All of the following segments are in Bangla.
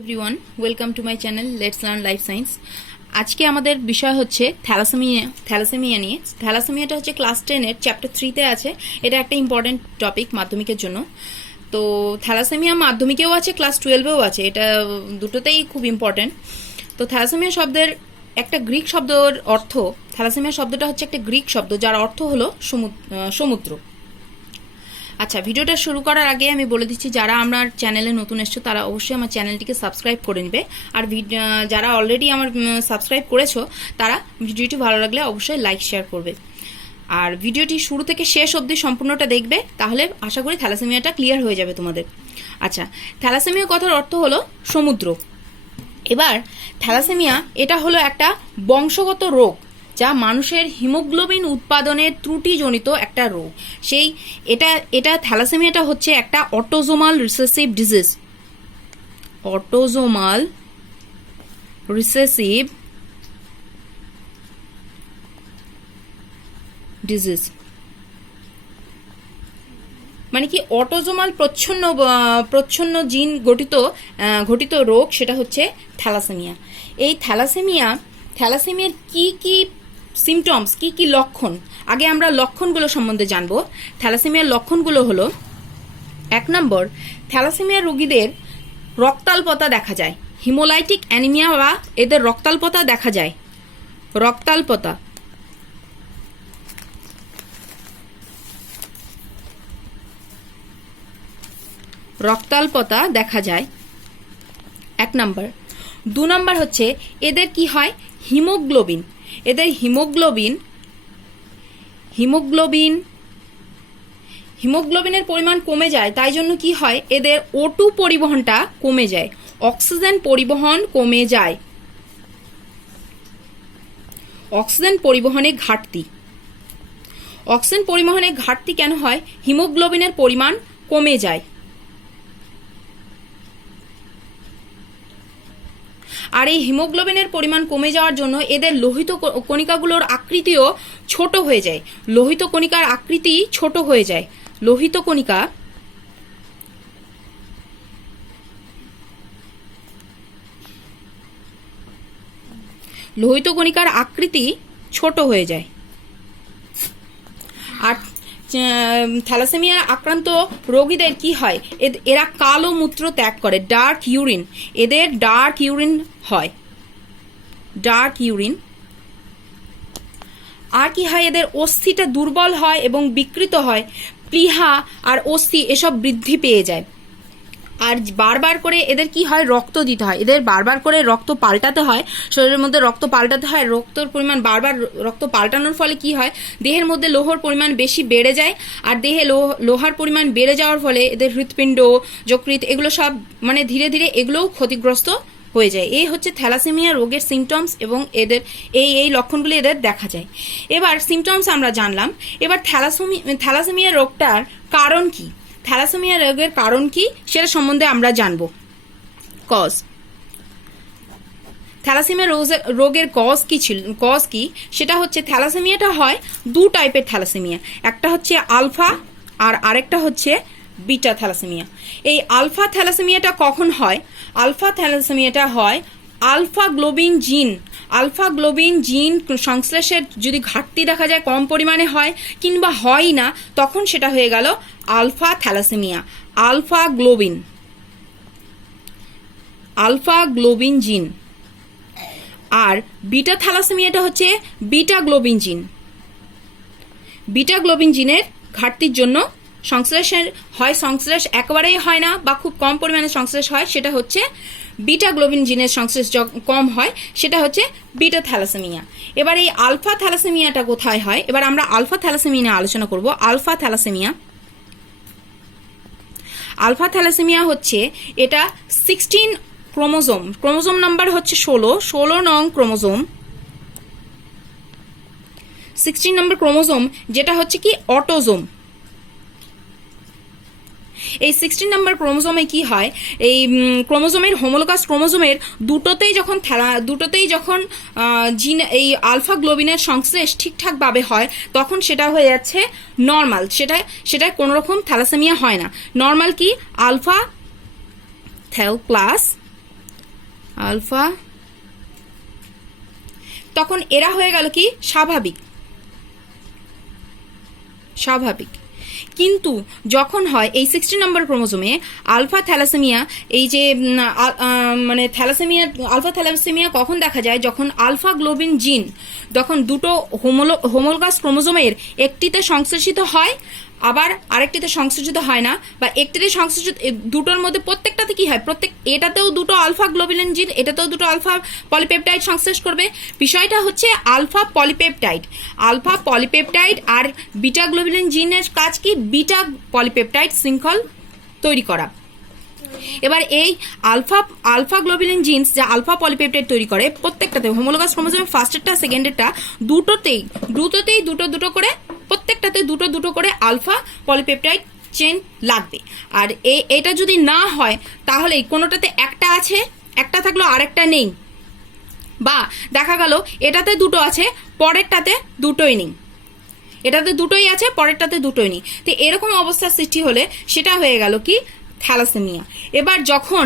Everyone welcome to my channel let's learn life science. আজকে আমাদের বিষয় হচ্ছে থ্যালাসেমিয়া নিয়ে। থ্যালাসেমিয়াটা হচ্ছে ক্লাস 10-এর চ্যাপ্টার 3-তে আছে। এটা একটা ইম্পর্টেন্ট টপিক মাধ্যমিকের জন্য। তো থ্যালাসেমিয়া মাধ্যমিকেও আছে, ক্লাস 12-এও আছে, এটা দুটোতেই খুব ইম্পর্টেন্ট। তো থ্যালাসেমিয়া শব্দের একটা গ্রিক শব্দের অর্থ, থ্যালাসেমিয়া শব্দটা হচ্ছে একটা গ্রিক শব্দ যার অর্থ হলো সমুদ্র। আচ্ছা, ভিডিওটা শুরু করার আগে আমি বলে দিচ্ছি, যারা আমার চ্যানেলে নতুন এসছো তারা অবশ্যই আমার চ্যানেলটিকে সাবস্ক্রাইব করে নেবে। আর যারা অলরেডি আমার সাবস্ক্রাইব করেছো তারা ভিডিওটি ভালো লাগলে অবশ্যই লাইক শেয়ার করবে। আর ভিডিওটি শুরু থেকে শেষ অবধি সম্পূর্ণটা দেখবে, তাহলে আশা করি থ্যালাসেমিয়াটা ক্লিয়ার হয়ে যাবে তোমাদের। আচ্ছা, থ্যালাসেমিয়া কথার অর্থ হলো সমুদ্র। এবার থ্যালাসেমিয়া এটা হলো একটা বংশগত রোগ, যা মানুষের হিমোগ্লোবিন উৎপাদনের ত্রুটিজনিত একটা রোগ। এটা থ্যালাসেমিয়াটা হচ্ছে একটা autosomal recessive disease. Autosomal recessive disease মানে কি, অটোজোমাল প্রচ্ছন্ন জিন গঠিত রোগ, সেটা হচ্ছে থ্যালাসেমিয়া। এই থ্যালাসেমিয়ার কি সিমটমস, কি লক্ষণ, আগে আমরা লক্ষণগুলো সম্বন্ধে জানবো। থ্যালাসেমিয়ার লক্ষণগুলো হলো, 1 নম্বর, থ্যালাসেমিয়া রোগীদের রক্তাল্পতা দেখা যায়। হিমোলাইটিক অ্যানিমিয়া বা এদের রক্তাল্পতা দেখা যায়। রক্তাল্পতা দেখা যায় 1 নম্বর। 2 নম্বর হচ্ছে, এদের কি হয়, হিমোগ্লোবিনের পরিমাণ কমে যায়। তাই জন্য কি হয়, এদের O2 পরিবহনটা কমে যায়, অক্সিজেন পরিবহন কমে যায়, অক্সিজেন পরিবহনে ঘাটতি কেন হয়, হিমোগ্লোবিনের পরিমাণ কমে যায়। আর এই হিমোগ্লোবিনের পরিমাণ কমে যাওয়ার জন্য এদের লোহিত কণিকাগুলোর আকৃতিও ছোট হয়ে যায়। লোহিত কণিকার আকৃতি ছোট হয়ে যায়। আর থ্যালাসেমিয়া আক্রান্ত রোগীদের কি হয়, এরা কালো মূত্র ত্যাগ করে, এদের ডার্ক ইউরিন হয়। আর কি হয়, এদের অস্থিটা দুর্বল হয় এবং বিকৃত হয়, প্লীহা আর অস্থি এসব বৃদ্ধি পেয়ে যায়। আর বারবার করে এদের কি হয়, রক্ত দিতে হয়, এদের বারবার করে রক্ত পাল্টাতে হয়, শরীরের মধ্যে রক্ত পাল্টাতে হয়। রক্তের পরিমাণ বারবার রক্ত পাল্টানোর ফলে কি হয়, দেহের মধ্যে লোহার পরিমাণ বেশি বেড়ে যায়। আর দেহে লোহার পরিমাণ বেড়ে যাওয়ার ফলে এদের হৃৎপিণ্ড, যকৃৎ এগুলো সব মানে ধীরে ধীরে এগুলোও ক্ষতিগ্রস্ত হয়ে যায়। এই হচ্ছে থ্যালাসেমিয়া রোগের সিমটমস, এবং এদের এই লক্ষণগুলি এদের দেখা যায়। এবার সিমটমস আমরা জানলাম। এবার থ্যালাসেমিয়া রোগটার কারণ কি, থ্যালাসেমিয়া রোগের কারণ কি সেটা সম্বন্ধে আমরা জানবো। থ্যালাসেমিয়া রোগের কজ কি সেটা হচ্ছে, থ্যালাসেমিয়াটা হয় 2 টাইপের থ্যালাসেমিয়া। একটা হচ্ছে আলফা আর আরেকটা হচ্ছে বিটা থ্যালাসেমিয়া। এই আলফা থ্যালাসেমিয়াটা কখন হয়, আলফা থ্যালাসেমিয়াটা হয় আলফা গ্লোবিন জিন সংশ্লেষের যদি ঘাটতি দেখা যায়, কম পরিমাণে হয় কিংবা হয় না, তখন সেটা হয়ে গেল আলফা থ্যালাসেমিয়া। আলফা গ্লোবিন জিন। আর বিটা থ্যালাসেমিয়াটা হচ্ছে বিটা গ্লোবিন জিনের ঘাটতির জন্য সংশ্লেষ একেবারেই হয় না বা খুব কম পরিমাণে সংশ্লেষ হয়, সেটা হচ্ছে বিটা গ্লোবিন জিনের সংশ্লেষ কম হয়, সেটা হচ্ছে বিটা থ্যালাসেমিয়া। এবার এই আলফা থ্যালাসেমিয়াটা কোথায় হয়, এবার আমরা আলফা থ্যালাসেমিয়া নিয়ে আলোচনা করব। আলফা থ্যালাসেমিয়া হচ্ছে, এটা 16 ক্রোমোজোম নাম্বার হচ্ছে 16 নং ক্রোমোজোম, 16 নম্বর ক্রোমোজোম, যেটা হচ্ছে কি অটোজোম। এই 16 নম্বর ক্রোমোজোমে কি হয়, এই ক্রোমোজোমের হোমোলোগাস ক্রোমোজোমের দুটোতেই যখন জিন এই আলফা গ্লোবিনের সংশ্লেষ ঠিকঠাকভাবে হয়, তখন সেটা হয়ে যাচ্ছে নর্মাল। সেটা কোনো রকম থ্যালাসেমিয়া হয় না। নর্মাল কি, আলফা থ্যাল প্লাস আলফা, তখন এরা হয়ে গেল কি স্বাভাবিক। কিন্তু যখন হয় এই 60 নম্বর ক্রোমোজোমে আলফা থ্যালাসেমিয়া, এই যে মানে থ্যালাসেমিয়া, আলফা থ্যালাসেমিয়া কখন দেখা যায়, যখন আলফা গ্লোবিন জিন যখন দুটো হোমোলগাস ক্রোমোজোমের একটিতে সংশ্লেষিত হয়, আবার আরেকটিতে সংশ্লেষিত হয় না, বা একটিতে সংশ্লেষিত, দুটোর মধ্যে প্রত্যেকটাতে কি হয়, এটাতেও দুটো আলফা গ্লোবিলিন জিন, এটাতেও দুটো আলফা পলিপেপটাইড সংশ্লেষ করবে। বিষয়টা হচ্ছে আলফা পলিপেপটাইড আর বিটা গ্লোবিলিন জিনের কাজ কি, বিটা পলিপেপটাইড শৃঙ্খল তৈরি করা। এবার এই আলফা গ্লোবিলিন জিনস যা আলফা পলিপেপটাইড তৈরি করে, প্রত্যেকটাতে হোমোলোগাস ক্রোমোজোমের ফার্স্টেরটা সেকেন্ডেরটা দুটোতেই দুটো করে, প্রত্যেকটাতে দুটো করে আলফা পলিপেপটাইড চেইন লাগবে। আর এটা যদি না হয় তাহলে কোনোটাতে একটা আছে, একটা থাকলো আরেকটা নেই, বা দেখা গেল এটাতে দুটো আছে পরেরটাতে দুটোই নেই, এটাতে দুটোই আছে পরেরটাতে দুটোই নেই। তো এরকম অবস্থার সৃষ্টি হলে সেটা হয়ে গেল কি থ্যালাসেমিয়া। এবার যখন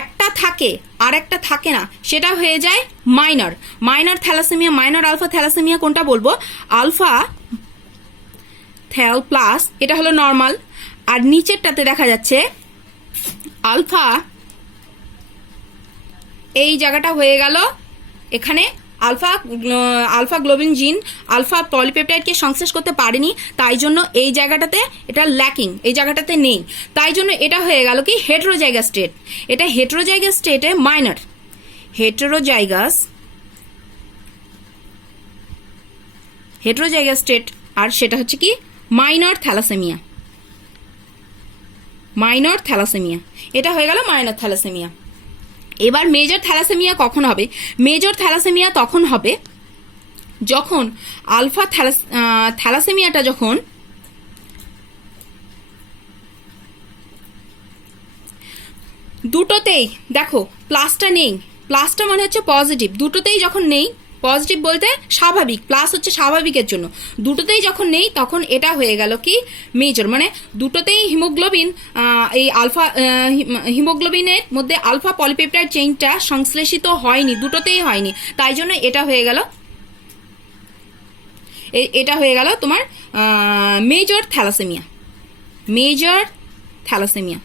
একটা থাকে আর একটা থাকে না, সেটা হয়ে যায় minor thalassemia. Minor alpha thalassemia কোনটা বলবো, আলফা থ্যাল প্লাস, এটা হলো নর্মাল, আর নিচেরটাতে দেখা যাচ্ছে আলফা, এই জায়গাটা হয়ে গেল এখানে আলফা গ্লোবিন জিন আলফা পলিপেপটাইডকে সংশ্লেষ করতে পারেনি, তাই জন্য এই জায়গাটাতে এটা ল্যাকিং, এই জায়গাটাতে নেই, তাই জন্য এটা হয়ে গেল কি হেটেরোজাইগাস স্টেট। এটা হেটেরোজাইগাস স্টেটে মাইনর হেটেরোজাইগাস স্টেট, আর সেটা হচ্ছে কি মাইনর থ্যালাসেমিয়া। এটা হয়ে গেল মাইনর থ্যালাসেমিয়া। এবার মেজর থ্যালাসেমিয়া কখন হবে? মেজর থ্যালাসেমিয়া তখন হবে যখন আলফা থ্যালাসেমিয়াটা যখন দুটোতেই, দেখো প্লাসটা নেই, প্লাসটা মানে হচ্ছে পজিটিভ, দুটোতেই যখন নেই, পজিটিভ বলতে স্বাভাবিক, প্লাস হচ্ছে স্বাভাবিকের জন্য, দুটোতেই যখন নেই তখন এটা হয়ে গেল কি মেজর, মানে দুটোতেই হিমোগ্লোবিন, এই আলফা হিমোগ্লোবিনের মধ্যে আলফা পলিপেপটাইড চেইনটা সংশ্লেষিত হয়নি, দুটোতেই হয়নি, তাই জন্য এটা হয়ে গেল তোমার মেজর থ্যালাসেমিয়া।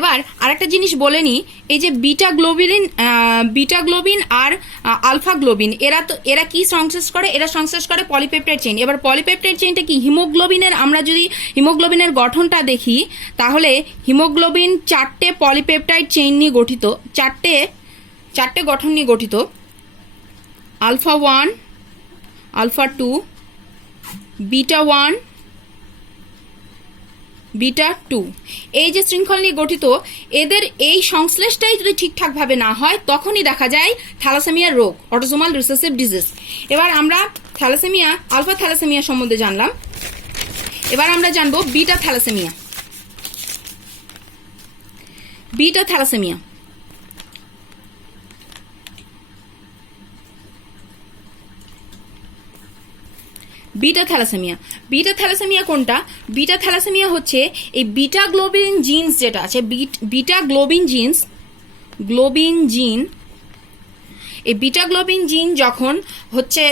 এবার আরেকটা জিনিস বলে নি, এই যে বিটা গ্লোবিন আর আলফা গ্লোবিন, এরা কি সংশ্লেষ করে, এরা সংশ্লেষ করে পলিপেপটাইড চেইন। এবার পলিপেপটাইড চেইনটা কি, হিমোগ্লোবিনের, আমরা যদি হিমোগ্লোবিনের গঠনটা দেখি তাহলে হিমোগ্লোবিন 4টে পলিপেপটাইড চেইন নিয়ে গঠিত, চারটে গঠন নিয়ে গঠিত, আলফা 1, আলফা 2, বিটা 1, বিটা 2, এই যে শৃঙ্খল নিয়ে গঠিত, এদের এই সংশ্লেষটাই যদি ঠিকঠাকভাবে না হয় তখনই দেখা যায় থ্যালাসেমিয়ার রোগ, অটোসোমাল রিসেসিভ ডিজিজ। এবার আমরা আলফা থ্যালাসেমিয়া সম্বন্ধে জানলাম, এবার আমরা জানবো বিটা থ্যালাসেমিয়া। বিটা থ্যালাসেমিয়া কোনটা? বিটা থ্যালাসেমিয়া হচ্ছে এই বিটা গ্লোবিন জিনস যেটা আছে, বিটা গ্লোবিন এই বিটা গ্লোবিন জিন যখন হচ্ছে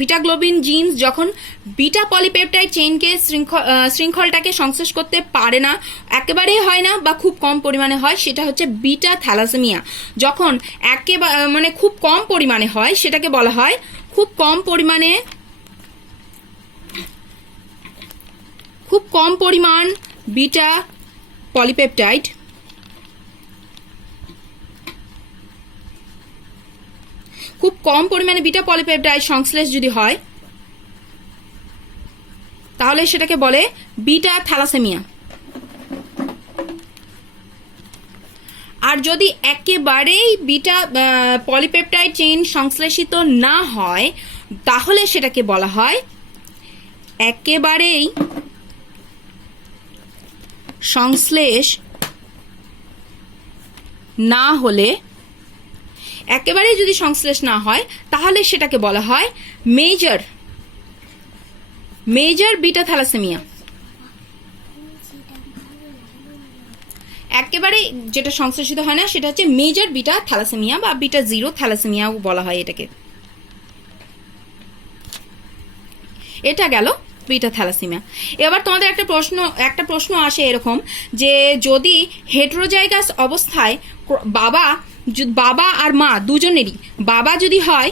বিটা গ্লোবিন জিনস যখন বিটা পলিপেপটাইড চেইনকে শৃঙ্খলটাকে সংশ্লেষ করতে পারে না, একেবারেই হয় না বা খুব কম পরিমাণে হয়, সেটা হচ্ছে বিটা থ্যালাসেমিয়া। যখন একেবারে মানে খুব কম পরিমাণে হয় সেটাকে বলা হয় খুব কম পরিমাণ বিটা পলিপেপটাইড, খুব কম পরিমাণে বিটা পলিপেপটাইড সংশ্লেষ যদি হয় তাহলে সেটাকে বলে বিটা থ্যালাসেমিয়া। আর যদি একেবারেই বিটা পলিপেপটাইড চেইন সংশ্লেষিত না হয় তাহলে সেটাকে বলা হয় একেবারেই সংশ্লেষ না হলে, একেবারেই যদি সংশ্লেষ না হয় তাহলে সেটাকে বলা হয় মেজর বিটা থ্যালাসেমিয়া। একেবারে যেটা সংশ্লেষিত হয় না সেটা হচ্ছে মেজর বিটা থ্যালাসেমিয়া বা বিটা জিরো থ্যালাসেমিয়াও বলা হয় এটাকে। এটা গেল বিটা থ্যালাসেমিয়া। এবার তোমাদের একটা প্রশ্ন আসে এরকম যে যদি হেটেরোজাইগাস অবস্থায় বাবা আর মা দুজনেরই বাবা যদি হয়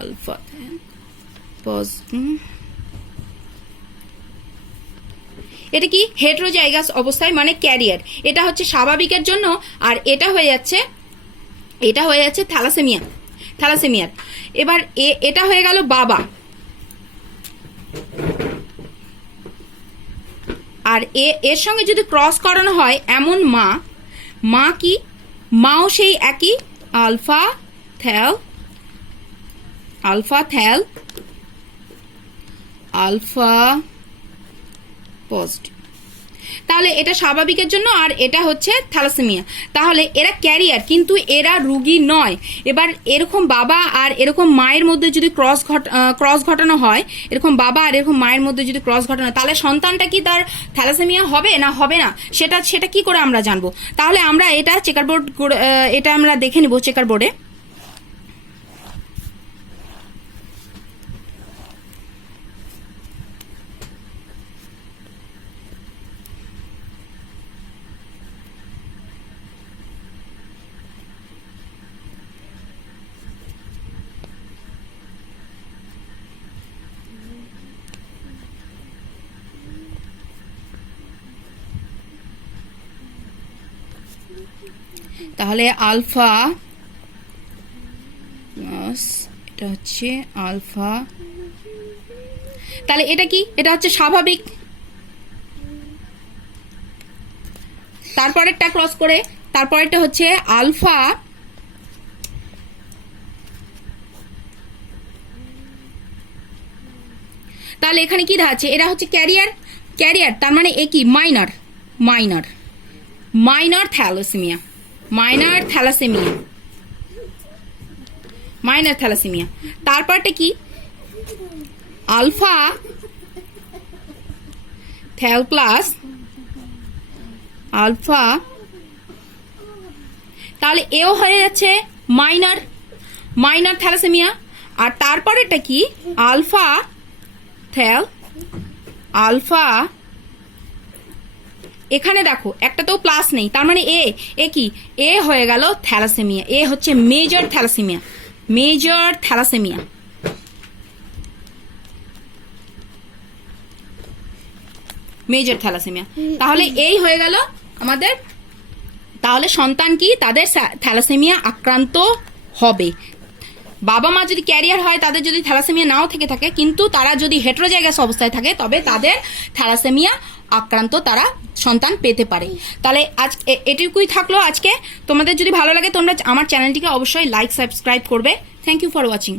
আলফা, এটা কি হেটেরোজাইগাস অবস্থায় মানে ক্যারিয়ার, এটা হচ্ছে স্বাভাবিকের জন্য, আর এটা হয়ে যাচ্ছে থ্যালাসেমিয়ার। এবার এটা হয়ে গেল বাবা, আর এর সঙ্গে যদি ক্রস করানো হয় এমন মা কি মাও সেই একই আলফা পজিটিভ। তাহলে এটা স্বাভাবিকের জন্য আর এটা হচ্ছে থ্যালাসেমিয়া। তাহলে এরা ক্যারিয়ার কিন্তু এরা রুগী নয়। এবার এরকম বাবা আর এরকম মায়ের মধ্যে যদি ক্রস ঘটানো হয়, এরকম বাবা আর এরকম মায়ের মধ্যে যদি ক্রস ঘটানো হয়, তাহলে সন্তানটা কি তার থ্যালাসেমিয়া হবে না সেটা কি করে আমরা জানবো? তাহলে আমরা এটা এটা আমরা দেখে নিব চেকার বোর্ডে। তাহলে আলফা এটা হচ্ছে আলফা, তাহলে এটা কি? এটা হচ্ছে স্বাভাবিক। তারপরেরটা ক্রস করে তারপরেরটা হচ্ছে আলফা তাহলে এখানে কি দাঁড়াচ্ছে? এটা হচ্ছে ক্যারিয়ার, তার মানে এ কি মাইনর থ্যালাসেমিয়া। তারপরটা কি? আলফা থ্যাল প্লাস আলফা, তাহলে এও হয়ে যাচ্ছে মাইনর থ্যালাসেমিয়া। আর তারপরেটা কি? আলফা এখানে দেখো একটাতেও প্লাস নেই, তার মানে এ কি? এ হয়ে গেল থ্যালাসেমিয়া। এ হচ্ছে মেজর থ্যালাসেমিয়া। তাহলে এই হয়ে গেল আমাদের। তাহলে সন্তান কি তাদের থ্যালাসেমিয়া আক্রান্ত হবে। বাবা মা যদি ক্যারিয়ার হয়, তাদের যদি থ্যালাসেমিয়া নাও থেকে থাকে, কিন্তু তারা যদি হেটেরোজাইগাস অবস্থায় থাকে, তবে তাদের থ্যালাসেমিয়া আক্রান্ত তারা সন্তান পেতে পারে। তাহলে আজ এটুকুই থাকলো আজকে। তোমাদের যদি ভালো লাগে তোমরা আমার চ্যানেলটিকে অবশ্যই লাইক সাবস্ক্রাইব করবে। Thank you for watching.